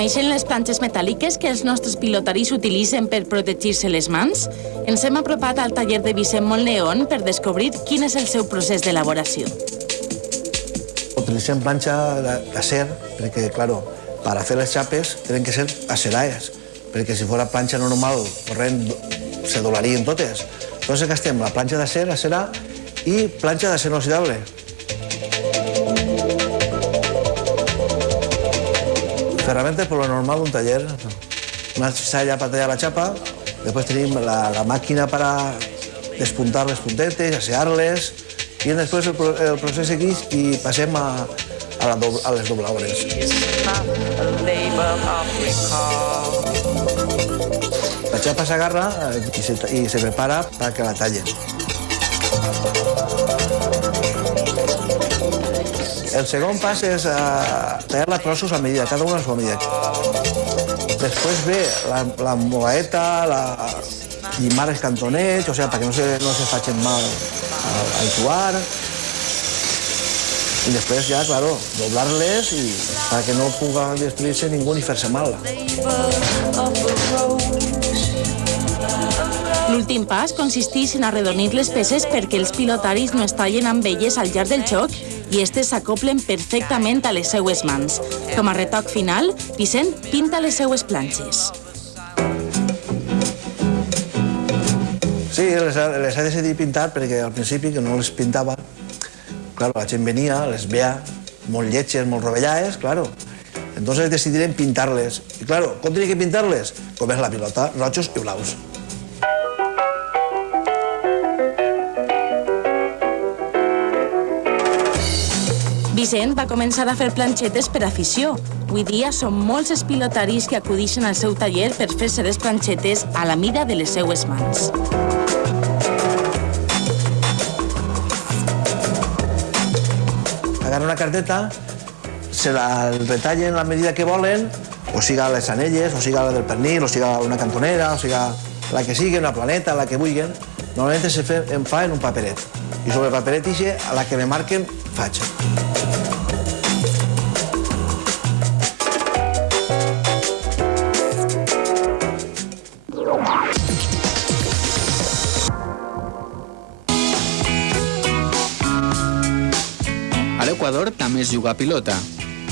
Coneixen les planxes metàl·liques que els nostres pilotaris utilitzen per protegir-se les mans? Ens hem apropat al taller de Vicent Monleón per descobrir quin és el seu procés d'elaboració. Utilitzem planxa d'acer perquè, claro, per a fer les xapes tenen que ser acerades, perquè si fos planxa normal, corrent, se doblarien totes. Llavors gastem la planxa d'acer, acera, i planxa d'acer inoxidable. Ferramentes por lo normal d'un taller. Una cizalla para tallar la chapa, después tenemos la máquina para despuntar les puntetes, asearles, i després el procés segueix i passem a les dobladores. La chapa s'agarra i se prepara para que la tallen. El segon pas és tallar-la a trossos a medida, cada una a su medida. Després ve la mogaeta, llimar els cantonets, o sea, perquè no se facin mal al suar. I després ja, claro, doblar-les perquè no pugui destruir-se ningú ni fer-se mal. L'últim pas consisteix en arredonir les peces perquè els pilotaris no es tallen amb elles al llarg del xoc i estes s'acoplen perfectament a les seues mans. Com a retoc final, Vicent pinta les seues planxes. Sí, les he decidit pintar perquè al principi, que no les pintava, claro, la gent venia, les veia molt lletges, molt rovellades, claro. Entonces decidirem pintar-les. I claro, com tenia que pintar-les? Com és la pilota, rojos i blaus. Vicent va començar a fer planxetes per afició. Avui dia són molts els pilotaris que acudixen al seu taller per fer-se les planxetes a la mida de les seues mans. Agarren una carteta, se la retallen a la medida que volen, o siga les anelles, o siga la del pernil, o siga una cantonera, o siga la que sigui, una planeta, la que vulguin. Normalment em fa en un paperet. I sobre el paperet ixe, a la que me marquen, faig. A l'Equador també es juga a pilota.